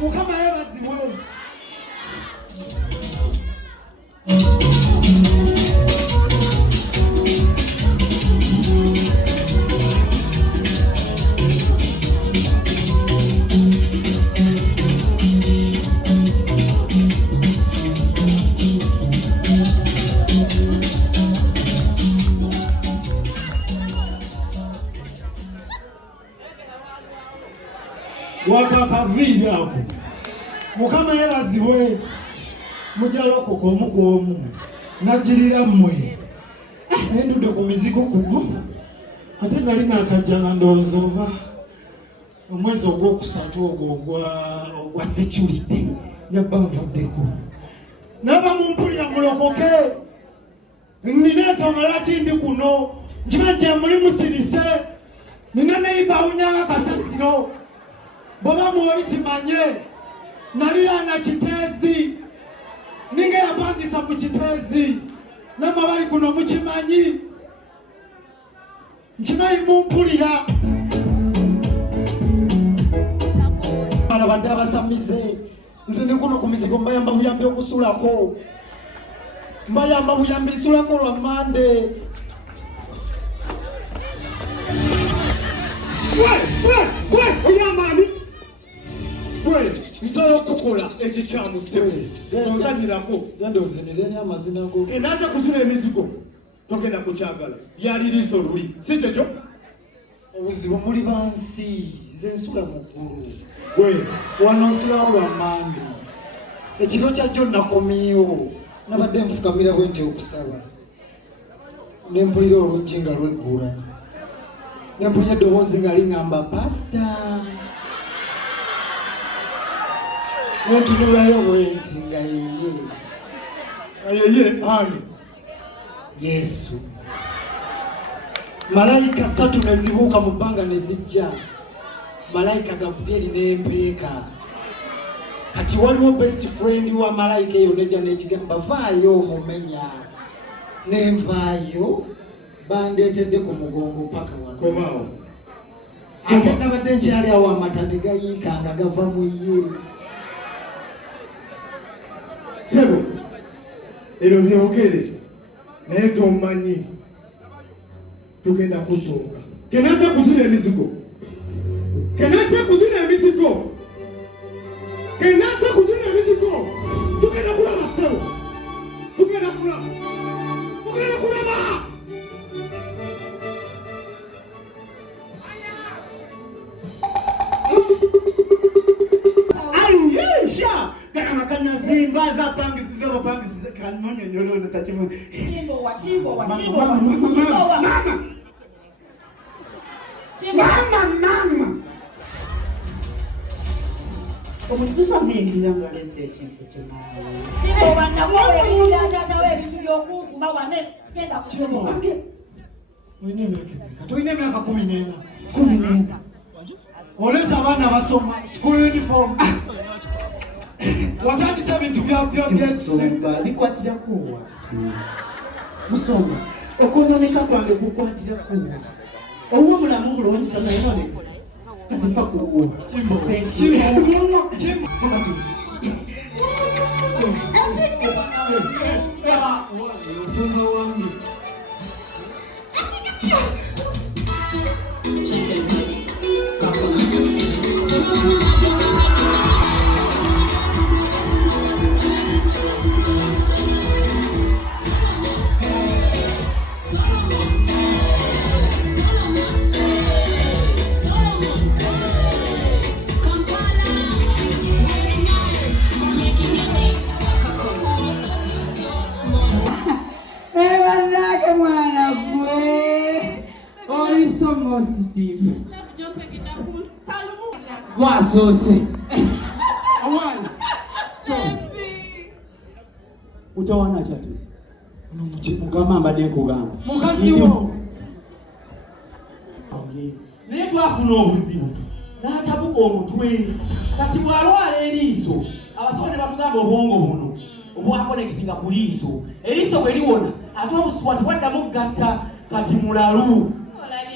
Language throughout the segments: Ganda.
Mukama yebazibwe. Wakakavira hapo. Mukama yebazibwe. Mujalo kokomugomu. Najirira mmwe. Nendude ku mizigo kuno. Ate nali nakajjanga ndowooza oba omwezi ogwokusatu ogwa security nyabba nvuddeko. Naba mumpulira mulokoke. Nina ensonga lwaki ndi kuno. Nkimanya muli musirise. Nina neyibawunya kasasiro. Boba mwoli kimanye. Nalira na kiteezi. Ninge yapangisa mu kiteezi. Namabali kuno mukimanyi. Nkimanyi mumpulira. Abadde abasamize. Nze ndi kuno ku mizigo mbayamba buyambi okusulako. Mbayamba buyambi lisulako lwa Mande. Gwe oyambani. Gwe nsobola okukola ekikyamu sebe. Tonzanyirako. Genda ozinire amazina go. Naza kuzina emizigo. Togenda kukyagala. Lyali liiso luli. Si kyekyo? Obuzibu muli bansi. Nze nsula muggulu. Gwe wano nsulawo lwa Mande. Ekiro kyajjo nakomyewo. Nabadde nfukamira bwente okusaba. Nempulira oluggi nga lweggula. Nempulira eddoboozi nga liŋŋamba pasita. Nentunulayo bwenti nga yeye. Yeye ani? Yesu. Malayika 3 nezibuuka mu bbanga ne zijja. Malayika Gabudyeri n'empeeka. Kati waliwo best friend wa malayika eyo nejja n'ekigamba vaayo omumenya. Nenvaayo bandeetedde ku mugongo paka wano. Komaawo. Ate nabadde nkyali awo amata ne gayiika nga gava mu ye. Sebo, ebyo byogere naye tomanyi tugenda kusooka. Kenaze kuzina emizigo. Kenaze kuzina emizigo. Kenaze kuzina emizigo. Tugenda kulaba sebo. Tugenda kulaba. Tugenda kulaba. Ayesha. Kana kana zimba za pangisize bapangisize kanonye nyolo natachimu. Chimbo wa. Mama. Omutusa mingi yanga research nkuchima. Chimbo wana wewe dada wewe bitu yokuba wane yenda kuchimo. Wine meka. Toine meka 14. Olesa abana basoma school uniform. Watandisa bintu bya bikwatira kuwa. Musoma. Okunoneka kwange kukwatira kuwa. Owo mulamu bulungi kana yoneka. Kati fa kuwa. Chimbo. Wasose. Awai. So. Utawana chatu. Mukama mbade kugamba. Mukazi wo. Ne twafuna obuzibu. N'atabuka omutwe. Kati bwalwala eriiso. Abasonde batugamba obwongo buno. Obwakonekitinga ku liiso. Eriiso bwe liwona. Ate obuswati bwaddamu gatta kati mulalu.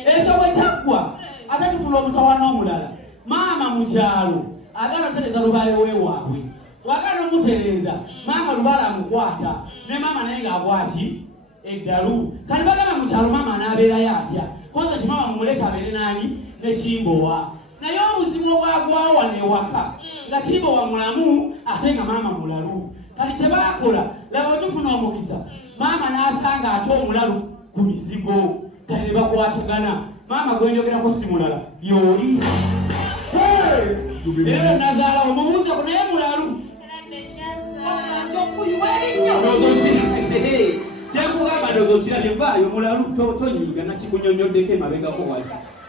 Ekyo bwe kyaggwa. ate tufuna omutawana omulala maama mu kyalo agala otereza lubaale weewaabwe twagala omutereza maama lubaale amukwata ne maama naye ng'akwaki eddalu kati bagamba mu kyalo maama anaabeerayo atya koze ti maama mumuleka abeere naani ne Kimbowa naye obuzibu obwagwawo wano ewaka nga Kimbowa mulamu ate nga maama mulalu kati kye baakola laba tufuna omukisa maama n'asanga ate omulalu ku mizigo kati ne bakwatagana maama gwenjogerako si mulala y'oli era nazaala omubuuze ku naye mulalu kyekugamba ndowooza okirabye vaayo mulalu tonyiiga nakikunyonyoddeko emabegako wali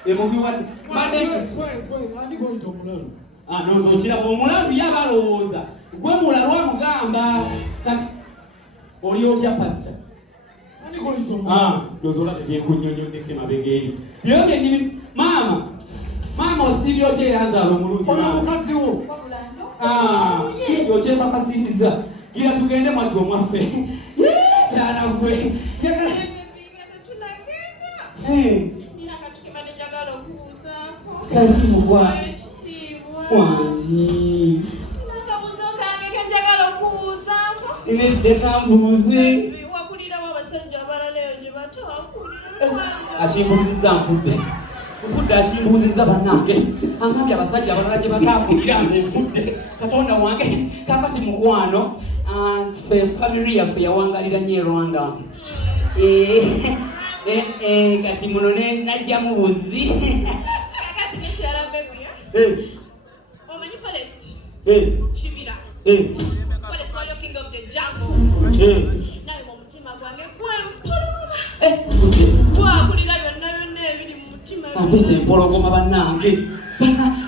emubi wadde ndowooza okiraba omulalu yabalowooza gwe mulalu amugamba kati oli otya pasita ndowooza olabye byenkunyonyoddeko emabega eri byo byennyini maama osiibye otya eranzaala omulungi mukazi wo okyempakasindiza gira tugende mwati omwaffe Sana gwe. Kazi mugwa. Wanji. Nakabuzoka ngeke njagala okubuuzaako. Inedeka mbuuze. Wakulira wabasajja abalala eyo gye bato wakulira. Akimbuuzizza nfudde. Nfudde akimbuuzizza bannange. Angambye abasajja abalala gye bataakulira nze nfudde. Katonda wange kakati mukwano. Family yaffe yawangalira nnyo Rwanda. Kati muno najja mu buzzi. Kakati nekyala baby. Omanyi Forest? Kibira. Forest wali king of the jungle. Nawe mu mutima gwange gwe mpologoma. Gwakulira byonna ebiri mu mutima. Ampisa empologoma bannange.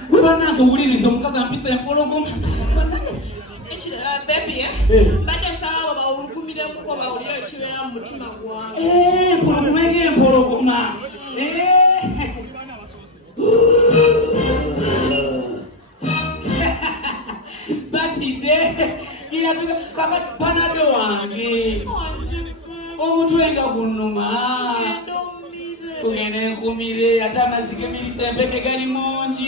Gwe bannange owuliriza omukazi ampisa empologoma. Ekirala baby mbadde nsaba abo bawulugumiremu ko bawulira ekibeera mu mutima gwange. Mpologomege empologoma. Batidde giratuka kaka panado wange omutwe nga gunnuma kugenda enkumire ate amazzi g'emirisa empeke gali munju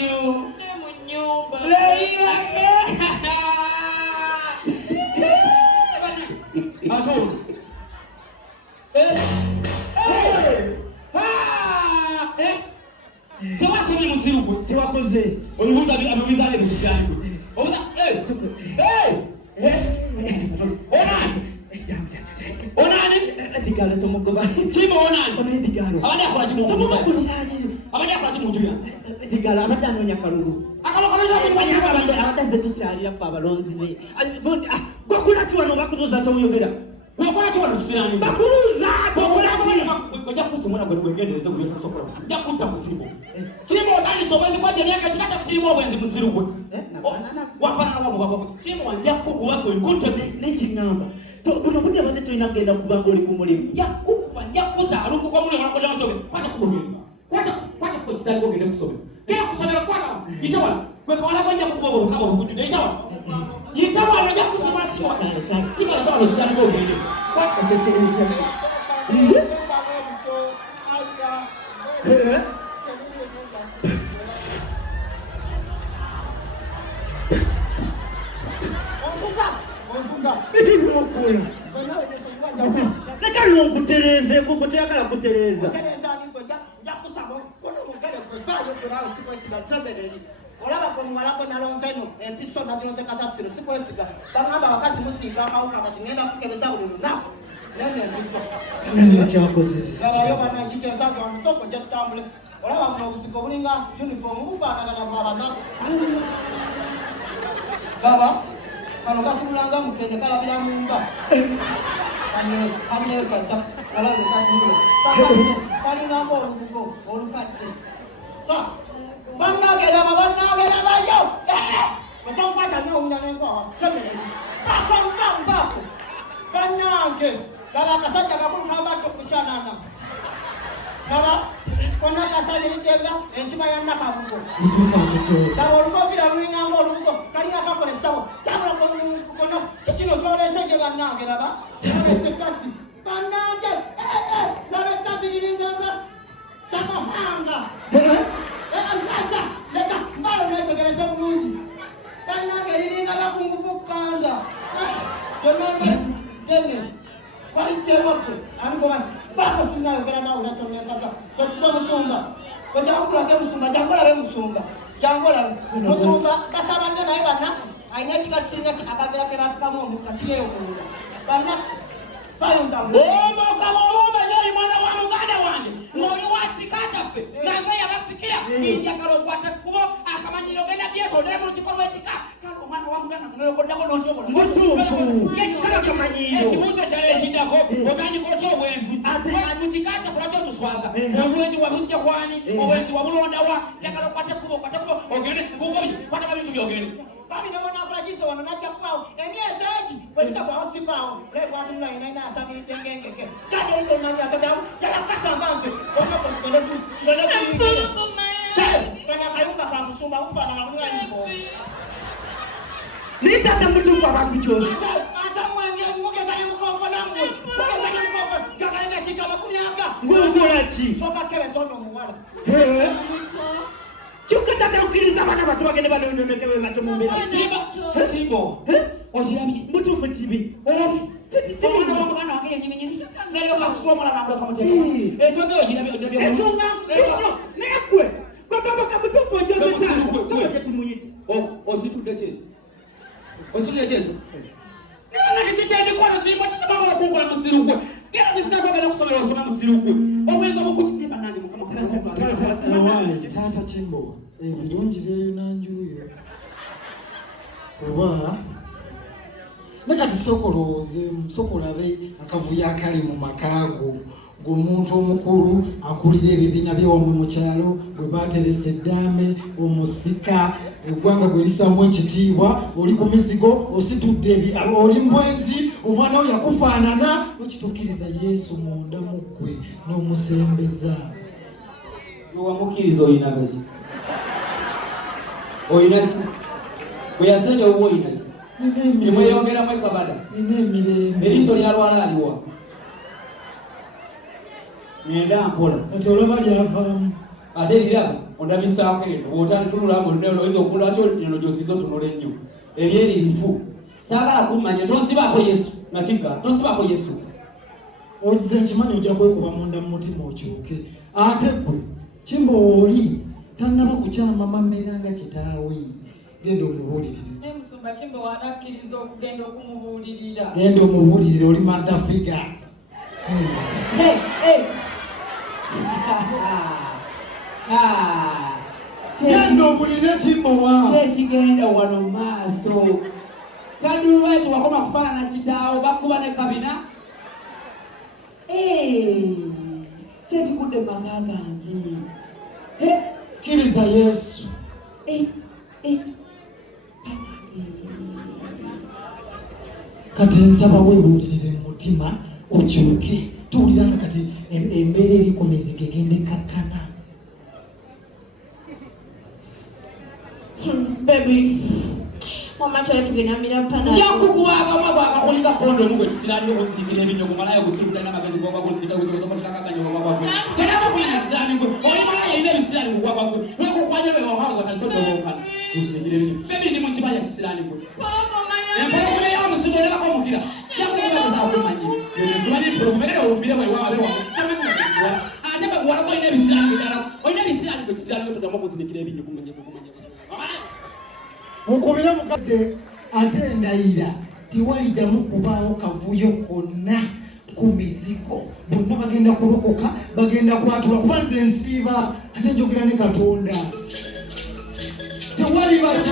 ne mu nnyumba leira tewasomye musiru gwe tewakoze obibuuza abibuuzane bukisange obuuza onani edigalo tomugoba kimo onani edigalo abandi akola kimunju abandi akola kimunju ya edigalo abadde anoonya kalulu abadde tukyalira ffe abalonzi be gwakola ki wano bakubuuza toyogera gwakola ki wano kisirani bakubuuza gwakola ki ojja kusumula gwe bwegendereze buli tosokola ojja kutta mu kirimo kirimo otandise obwenzi bwajja myaka kikata ku kirimo obwenzi musiru gwe wafaanana bwamugwagwa kirimo wanja kukuba gwe nkutte n'ekiŋŋamba buno budde badde tulina kugenda kuba ng'oli ku mulimu nja kukuba nja kuzaala okuva mulimu wanakodda makyome kwata kubugenda kwata ku kisali ogende kusomera genda kusomera kwata yita wano gwe kawalako nja kukuba obukaba obugudde yita wano yita wano nja kusomera kirimo kimala tawano kisali ogende kwata kyekyekyekye leka nonkutereze kukutyagala kutereza olaba kwemumalako nalonseno empiso nazilonse kasasiro sikwesiga bagamba abakazi musiga akawuka kati ngenda kukebeza buli lunaku nennakyakozesaayobanakikyezamusoko gyetutambule olaba muno obusiko bulinga uniform bufaanagana bwabanaku baba kano kakulanga mukende kalabira mumba kanekasa kalingamba olubugo olukadde banageraba otomukwata nowunya nenkoa kemereri akamugambako banange laba akasajja kakulukambatte okushanana laba kona kasaliriddega enkima ya nakabugo laba olukofira lulingamba olubugo kalinga kakola essawo tabula kono kikino kyolese gye bannange laba olese ekasi bannange laba ekkasi liringamba samahanga leka mbalo nayo gereza bulungi kana ngeriringa bakungufu kanda jonane dene kwali chewako aniko bana bako sinayo gera nawe natonye kaza kwa musumba kwa jakula ke musumba jangola be musumba jangola musumba kasabanya naye bana aina chikasinga akabera ke bakamo mukachile yokuula bana bayo ndambo kama nyoi mwana wa muganda wange ngoli wachikatafe nazo yabasikia inja kalokwata kubo akamanyiro genda byeto ndemo chikorwa chika kalo mwana wa muganda tunelo kodako notyo bono mutufu yekikala kamanyiro ekibuzo chale shinda ko otandi ko cyo bwenzi ate amuchikacha kulacho tuswaza obwenzi wa bunja kwani obwenzi wa bulonda wa yakalo kwata kubo ogene kugobi kwata babintu byogene babi ndabona abagize wana nacha kwao emyezaji wesita kwa osipao lebo atuna ina asami tengengeke kade ile manja kadamu yala kasambanze wona ko kole tu kana kayumba ka musumba ufana na mwana yuko nitata mtu kwa bakujosi ata mwenge mugeza ni mkongo nangu mugeza ni mkongo kakaenda chikala kunyanga ngukulachi toka kere zono mwala hewe chukata ukiriza bana batu bagende banonyonekewe matomumbera tibo oshirabi mutu fuchibi orabi tibi mwana wa mwana wake nyinyi nale okaswa mwana nando kamuteka ezo ndio oshirabi ezonga nekwe kwa baba kamutu fojo zeta soje tumuyite ositude chezo nana kitende kwa nzimba tsamama wakongola musirukwe kera disaka kana kusomera osoma musirukwe obweza bukuti banandi mukama tata chimbo ebirungi byeyo nanjuyo oba nakati sokolabe akavuyo akali mu makaago ng'omuntu omukulu akulira ebibiina by'omu mukyalo bwe bateresa eddaame omusika eggwanga gwe lisamu ekitiibwa oli ku mizigo ositudde oli mbwenzi omwana we yakufaanana okituukiriza Yesu munda mu ggwe n'omusembeza wamukiriza oyina gazi oyina si bwe yasenya oba oyina si nemweyongeramu ekabada nina emirembe eriiso lyalwala aliwa ngenda mpola kati olaba lyavaamu ate lira ondabisaako eno bw'otantunulako oyinza okula kyo eno gyosiza otunula ennyo eryeririfu saagala kummanya tonsibaako Yesu nakigga tonsibaako Yesu ogize nkimanyi ojja kwekuba munda mu mutima okyuke ate gwe kimba oli tannaba kukyama mamera nga kitaawe genda omubuulirire Musumba Kimbo wanakkiriza okugenda okumubuulirira genda omubuulirire oli mother figure genda obulire kimbowa kyekigenda wano maaso kadulwaiti wakoma kufaanana kitaawo bakuba ne kabina kyekikudde maka gange kkiriza Yesu kati nsaba weebuulirire mu mutima okyuke tuwuliranga kati embeera eri ku mizigo egenda ekkakkana baby mama tugenda pana yakukuwaga mwagwaga kulinga kondomu gwe kisirani okusiikira ebinyogo malayo kusiruta n'amagezi gogagozika gweotomatikakakanyogogagagwe kenaba kulina kisirani gwe oli malayo erina ebisirani kugwagagwe lwekukwanya lwe wawaga tasodobookana kusiikira ebinyo bebi ndi mukibanja kisirani gwe empologome yamusigo olebako omukira yakulebakusakumanyire ezuba nipologomerera olumire bwewawabewa ate bagwalako olina ebisirani ddala olina ebisirani gwe kisirani gwe togamu okuzinikira ebinyo kumanya mukubire mukadde ate endayira tewaliddamu kubaawo kavuyo konna ku mizigo bonna bagenda kulokoka bagenda kwatula kuba nze nsiiba ate njogera ne Katonda tewali baki